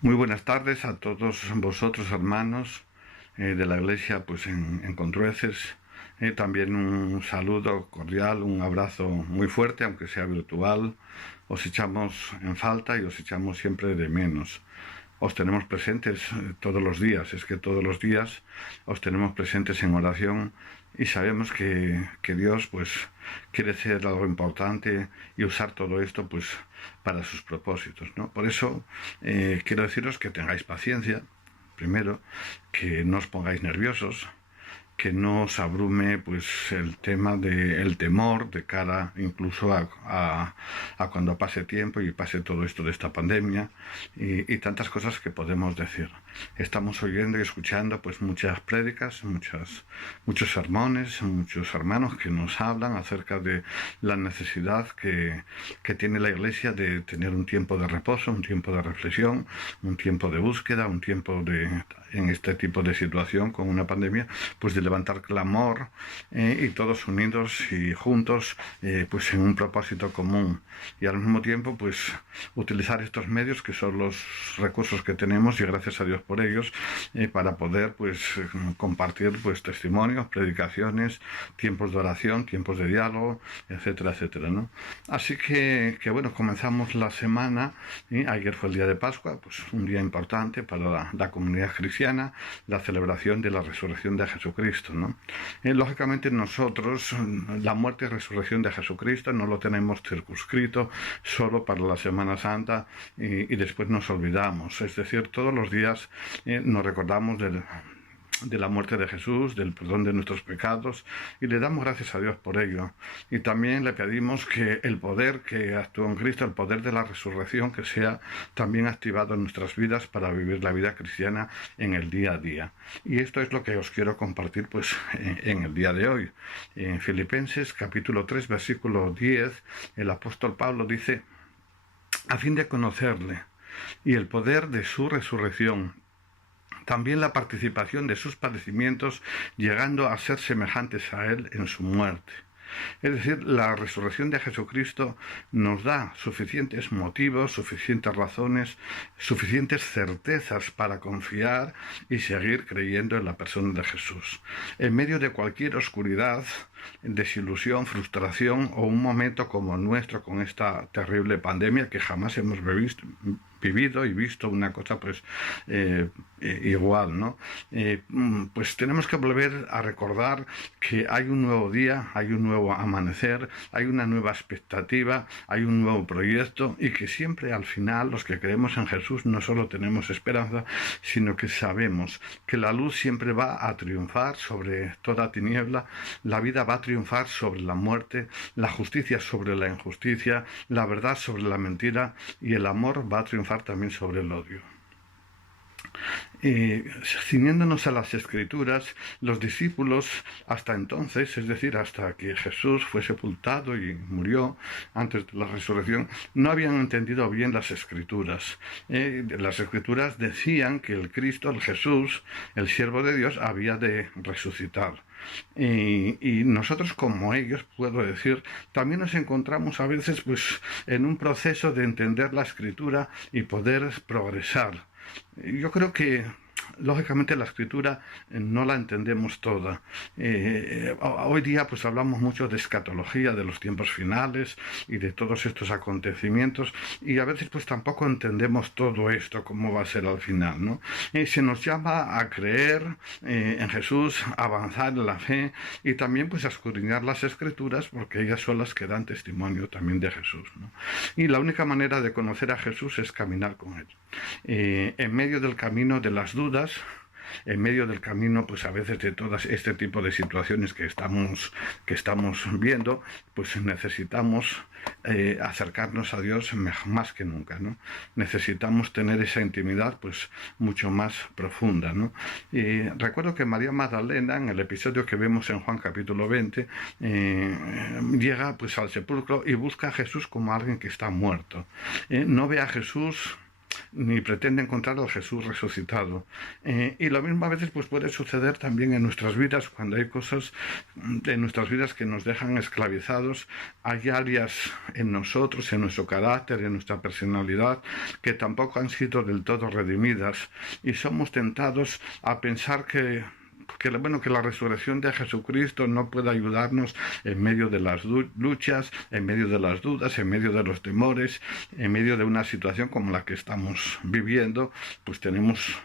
Muy buenas tardes a todos vosotros, hermanos de la Iglesia, pues en Contrueces. También un saludo cordial, un abrazo muy fuerte, aunque sea virtual. Os echamos en falta y os echamos siempre de menos. Os tenemos presentes todos los días, es que todos los días os tenemos presentes en oración y sabemos que Dios pues quiere hacer algo importante y usar todo esto pues para sus propósitos, ¿no? Por eso quiero deciros que tengáis paciencia, primero, que no os pongáis nerviosos, que no os abrume pues el tema del temor de cara incluso a cuando pase tiempo y pase todo esto de esta pandemia y tantas cosas que podemos decir. Estamos oyendo y escuchando pues muchas prédicas, muchos sermones, muchos hermanos que nos hablan acerca de la necesidad que tiene la Iglesia de tener un tiempo de reposo, un tiempo de reflexión, un tiempo de búsqueda, un tiempo de, en este tipo de situación con una pandemia, pues de levantar clamor y todos unidos y juntos pues en un propósito común y al mismo tiempo pues utilizar estos medios que son los recursos que tenemos y gracias a Dios por ellos para poder pues compartir pues testimonios, predicaciones, tiempos de oración, tiempos de diálogo, etcétera, etcétera, ¿no? Así que bueno, comenzamos la semana y ayer fue el día de Pascua, pues un día importante para la comunidad cristiana, la celebración de la resurrección de Jesucristo, ¿no? Lógicamente nosotros la muerte y resurrección de Jesucristo no lo tenemos circunscrito solo para la Semana Santa y después nos olvidamos, es decir, todos los días nos recordamos de la muerte de Jesús, del perdón de nuestros pecados, y le damos gracias a Dios por ello. Y también le pedimos que el poder que actuó en Cristo, el poder de la resurrección, que sea también activado en nuestras vidas para vivir la vida cristiana en el día a día. Y esto es lo que os quiero compartir pues en el día de hoy. En Filipenses capítulo 3, versículo 10, el apóstol Pablo dice: a fin de conocerle y el poder de su resurrección, también la participación de sus padecimientos, llegando a ser semejantes a él en su muerte. Es decir, la resurrección de Jesucristo nos da suficientes motivos, suficientes razones, suficientes certezas para confiar y seguir creyendo en la persona de Jesús. En medio de cualquier oscuridad, desilusión, frustración o un momento como el nuestro con esta terrible pandemia que jamás hemos vivido y visto una cosa pues igual, ¿no? Pues tenemos que volver a recordar que hay un nuevo día, hay un nuevo amanecer, hay una nueva expectativa, hay un nuevo proyecto y que siempre al final los que creemos en Jesús no solo tenemos esperanza, sino que sabemos que la luz siempre va a triunfar sobre toda tiniebla, la vida va a triunfar sobre la muerte, la justicia sobre la injusticia, la verdad sobre la mentira y el amor va a triunfar también sobre el odio. Ciñéndonos a las Escrituras, los discípulos hasta entonces, es decir, hasta que Jesús fue sepultado y murió antes de la resurrección, no habían entendido bien las Escrituras. Las Escrituras decían que el Cristo, el Jesús, el siervo de Dios, había de resucitar. Y nosotros como ellos, puedo decir, también nos encontramos a veces pues en un proceso de entender la Escritura y poder progresar. Yo creo que lógicamente la escritura no la entendemos toda. Hoy día pues hablamos mucho de escatología, de los tiempos finales y de todos estos acontecimientos y a veces pues tampoco entendemos todo esto, cómo va a ser al final, ¿no? Se nos llama a creer en Jesús, a avanzar en la fe y también pues a escudriñar las escrituras porque ellas son las que dan testimonio también de Jesús, ¿no? Y la única manera de conocer a Jesús es caminar con él. En medio del camino de las dudas, en medio del camino, pues a veces de todas este tipo de situaciones que estamos viendo, pues necesitamos acercarnos a Dios más que nunca, ¿no? Necesitamos tener esa intimidad, pues mucho más profunda, ¿no? Recuerdo que María Magdalena, en el episodio que vemos en Juan capítulo 20, llega pues al sepulcro y busca a Jesús como alguien que está muerto. No ve a Jesús ni pretende encontrar al Jesús resucitado. Y lo mismo a veces pues puede suceder también en nuestras vidas, cuando hay cosas en nuestras vidas que nos dejan esclavizados. Hay áreas en nosotros, en nuestro carácter, en nuestra personalidad, que tampoco han sido del todo redimidas, y somos tentados a pensar que la resurrección de Jesucristo no puede ayudarnos en medio de las luchas, en medio de las dudas, en medio de los temores, en medio de una situación como la que estamos viviendo. Pues tenemos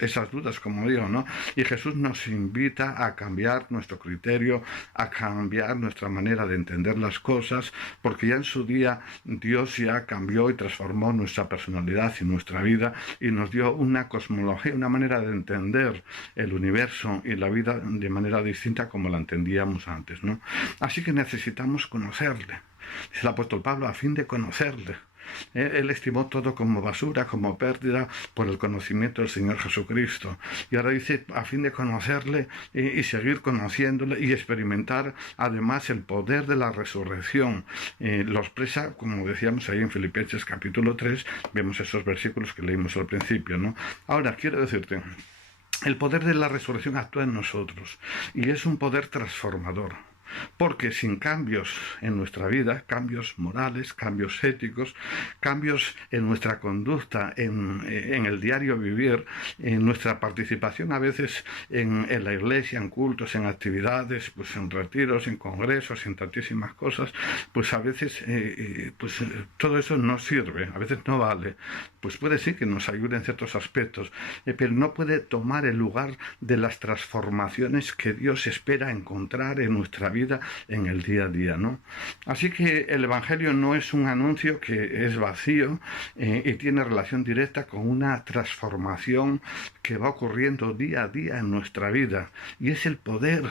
esas dudas, como digo, ¿no? Y Jesús nos invita a cambiar nuestro criterio, a cambiar nuestra manera de entender las cosas, porque ya en su día Dios ya cambió y transformó nuestra personalidad y nuestra vida, y nos dio una cosmología, una manera de entender el universo y la vida de manera distinta como la entendíamos antes, ¿no? Así que necesitamos conocerle. Dice el apóstol Pablo, a fin de conocerle. Él estimó todo como basura, como pérdida, por el conocimiento del Señor Jesucristo. Y ahora dice, a fin de conocerle y seguir conociéndole y experimentar además el poder de la resurrección. Lo expresa, como decíamos ahí en Filipenses capítulo 3, vemos esos versículos que leímos al principio, ¿no? Ahora, quiero decirte, el poder de la resurrección actúa en nosotros y es un poder transformador. Porque sin cambios en nuestra vida, cambios morales, cambios éticos, cambios en nuestra conducta, en el diario vivir, en nuestra participación a veces en la iglesia, en cultos, en actividades, pues en retiros, en congresos, en tantísimas cosas, pues a veces todo eso no sirve, a veces no vale. Pues puede ser que nos ayude en ciertos aspectos, pero no puede tomar el lugar de las transformaciones que Dios espera encontrar en nuestra vida en el día a día, ¿no? Así que el Evangelio no es un anuncio que es vacío y tiene relación directa con una transformación que va ocurriendo día a día en nuestra vida, y es el poder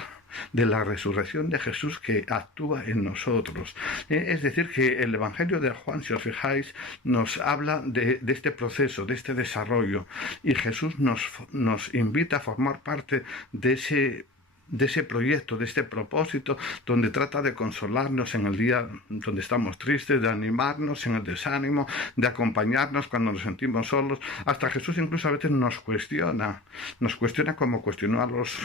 de la resurrección de Jesús que actúa en nosotros. Es decir, que el Evangelio de Juan, si os fijáis, nos habla de este proceso, de este desarrollo, y Jesús nos invita a formar parte de ese proyecto, de este propósito, donde trata de consolarnos en el día donde estamos tristes, de animarnos en el desánimo, de acompañarnos cuando nos sentimos solos. Hasta Jesús incluso a veces nos cuestiona como cuestionó a los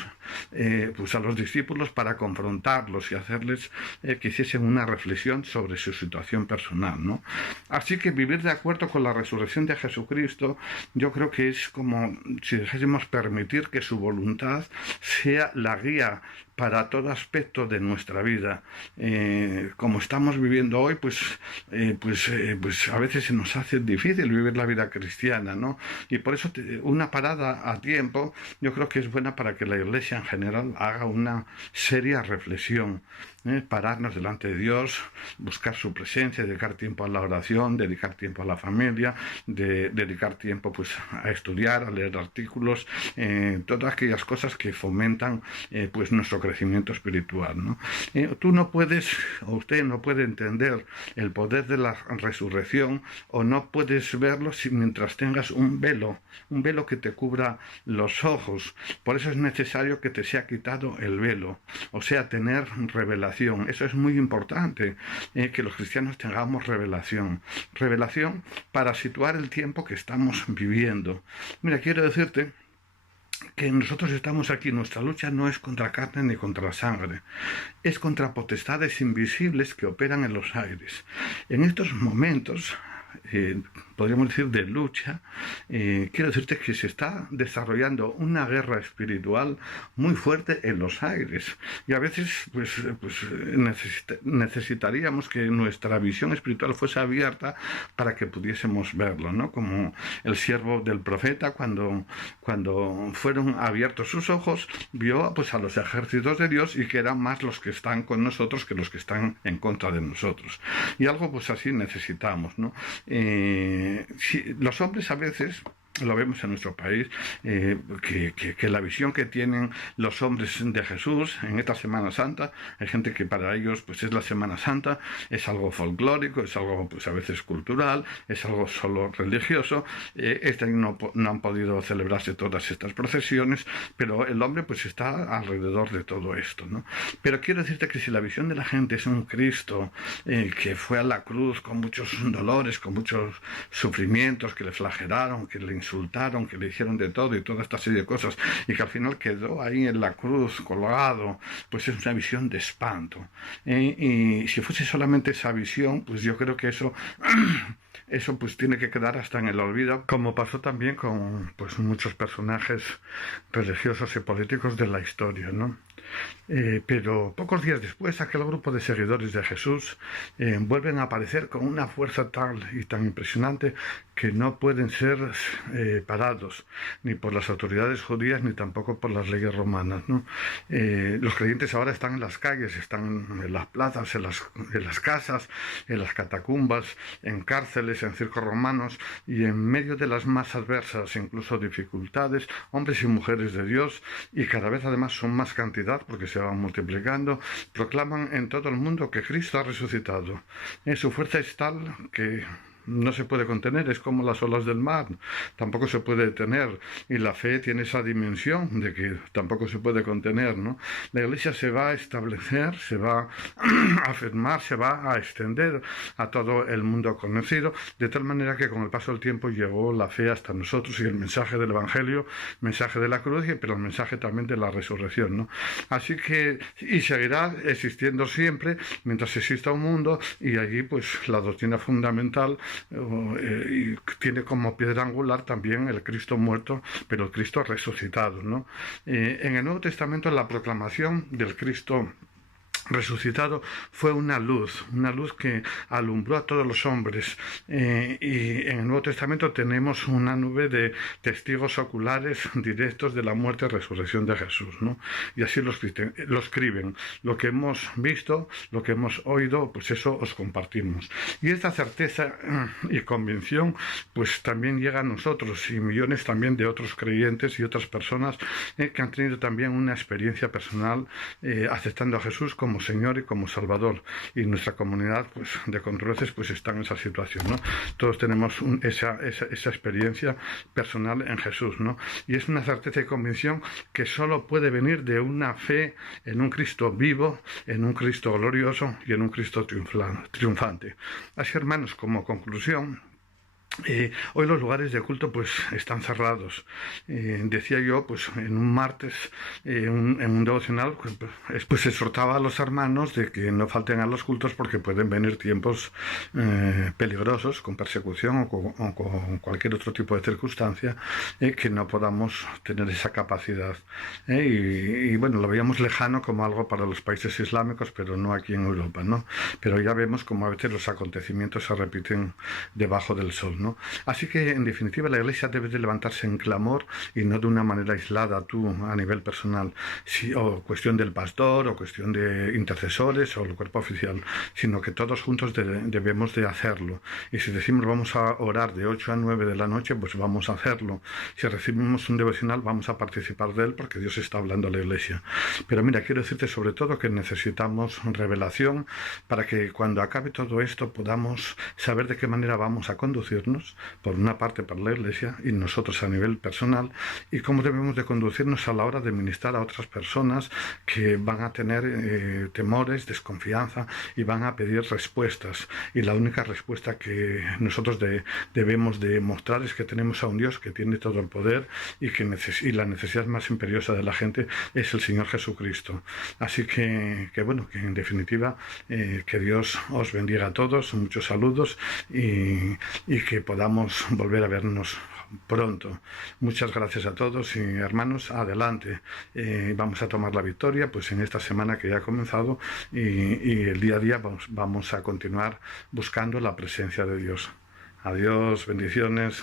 discípulos, para confrontarlos y hacerles que hiciesen una reflexión sobre su situación personal, ¿no? Así que vivir de acuerdo con la resurrección de Jesucristo, yo creo que es como si dejásemos permitir que su voluntad sea la guía para todo aspecto de nuestra vida. Como estamos viviendo hoy, pues a veces se nos hace difícil vivir la vida cristiana, ¿no? Y por eso una parada a tiempo yo creo que es buena para que la Iglesia en general haga una seria reflexión. Pararnos delante de Dios, buscar su presencia, dedicar tiempo a la oración, dedicar tiempo a la familia, dedicar tiempo pues a estudiar, a leer artículos, todas aquellas cosas que fomentan pues nuestro crecimiento espiritual, ¿no? Tú no puedes, o usted no puede entender el poder de la resurrección, o no puedes verlo mientras tengas un velo que te cubra los ojos. Por eso es necesario que te sea quitado el velo, o sea, tener revelación. Eso es muy importante, que los cristianos tengamos revelación para situar el tiempo que estamos viviendo. Mira, quiero decirte que nosotros estamos aquí, nuestra lucha no es contra carne ni contra la sangre, es contra potestades invisibles que operan en los aires. En estos momentos, podríamos decir, de lucha, quiero decirte que se está desarrollando una guerra espiritual muy fuerte en los aires, y a veces necesitaríamos que nuestra visión espiritual fuese abierta para que pudiésemos verlo, ¿no? Como el siervo del profeta, cuando fueron abiertos sus ojos, vio pues a los ejércitos de Dios, y que eran más los que están con nosotros que los que están en contra de nosotros. Y algo pues así necesitamos, ¿no? Los hombres a veces lo vemos en nuestro país, que la visión que tienen los hombres de Jesús en esta Semana Santa, hay gente que para ellos pues es la Semana Santa, es algo folclórico, es algo pues a veces cultural, es algo solo religioso. Este año no han podido celebrarse todas estas procesiones, pero el hombre pues está alrededor de todo esto, ¿no? Pero quiero decirte que si la visión de la gente es un Cristo que fue a la cruz con muchos dolores, con muchos sufrimientos, que le flagelaron, que le insultaron, que le hicieron de todo y toda esta serie de cosas, y que al final quedó ahí en la cruz colgado, pues es una visión de espanto. Y si fuese solamente esa visión, pues yo creo que eso eso pues tiene que quedar hasta en el olvido, como pasó también con pues muchos personajes religiosos y políticos de la historia, ¿no? Pero pocos días después, aquel grupo de seguidores de Jesús vuelven a aparecer con una fuerza tal y tan impresionante que no pueden ser parados ni por las autoridades judías ni tampoco por las leyes romanas, ¿no? Los creyentes ahora están en las calles, están en las plazas, en las casas, en las catacumbas, en cárceles, en circos romanos, y en medio de las más adversas, incluso dificultades, hombres y mujeres de Dios, y cada vez además son más cantidad porque se van multiplicando, proclaman en todo el mundo que Cristo ha resucitado. Su fuerza es tal que no se puede contener, es como las olas del mar, tampoco se puede detener, y la fe tiene esa dimensión de que tampoco se puede contener, ¿no? La Iglesia se va a establecer, se va a afirmar, se va a extender a todo el mundo conocido, de tal manera que con el paso del tiempo llegó la fe hasta nosotros y el mensaje del Evangelio, mensaje de la cruz, pero el mensaje también de la resurrección, ¿no? Así que, y seguirá existiendo siempre mientras exista un mundo, y allí pues la doctrina fundamental y tiene como piedra angular también el Cristo muerto, pero el Cristo resucitado, ¿no? En el Nuevo Testamento la proclamación del Cristo resucitado fue una luz que alumbró a todos los hombres, y en el Nuevo Testamento tenemos una nube de testigos oculares directos de la muerte y resurrección de Jesús, ¿no? Y así lo escriben, lo que hemos visto, lo que hemos oído, pues eso os compartimos, y esta certeza y convicción pues también llega a nosotros y millones también de otros creyentes y otras personas que han tenido también una experiencia personal aceptando a Jesús como Señor y como Salvador, y nuestra comunidad pues de Controversia pues está en esa situación, ¿no? Todos tenemos esa experiencia personal en Jesús, ¿no? Y es una certeza y convicción que solo puede venir de una fe en un Cristo vivo, en un Cristo glorioso y en un Cristo triunfante. Así, hermanos, como conclusión, hoy los lugares de culto pues están cerrados. Decía yo pues en un martes en un devocional pues exhortaba a los hermanos de que no falten a los cultos porque pueden venir tiempos peligrosos con persecución o con cualquier otro tipo de circunstancia que no podamos tener esa capacidad. Y bueno, lo veíamos lejano como algo para los países islámicos, pero no aquí en Europa, ¿no? Pero ya vemos como a veces los acontecimientos se repiten debajo del sol, ¿no? Así que, en definitiva, la Iglesia debe de levantarse en clamor y no de una manera aislada, tú, a nivel personal, o cuestión del pastor, o cuestión de intercesores, o el cuerpo oficial, sino que todos juntos debemos de hacerlo. Y si decimos vamos a orar de 8 a 9 de la noche, pues vamos a hacerlo. Si recibimos un devocional, vamos a participar de él, porque Dios está hablando a la Iglesia. Pero mira, quiero decirte sobre todo que necesitamos revelación para que cuando acabe todo esto podamos saber de qué manera vamos a conducirnos, por una parte para la Iglesia y nosotros a nivel personal, y cómo debemos de conducirnos a la hora de ministrar a otras personas que van a tener temores, desconfianza, y van a pedir respuestas, y la única respuesta que nosotros debemos de mostrar es que tenemos a un Dios que tiene todo el poder y la necesidad más imperiosa de la gente es el Señor Jesucristo. Así que bueno, que en definitiva que Dios os bendiga a todos, muchos saludos, y que podamos volver a vernos pronto. Muchas gracias a todos, y hermanos, adelante. Vamos a tomar la victoria pues en esta semana que ya ha comenzado, y el día a día vamos a continuar buscando la presencia de Dios. Adiós, bendiciones.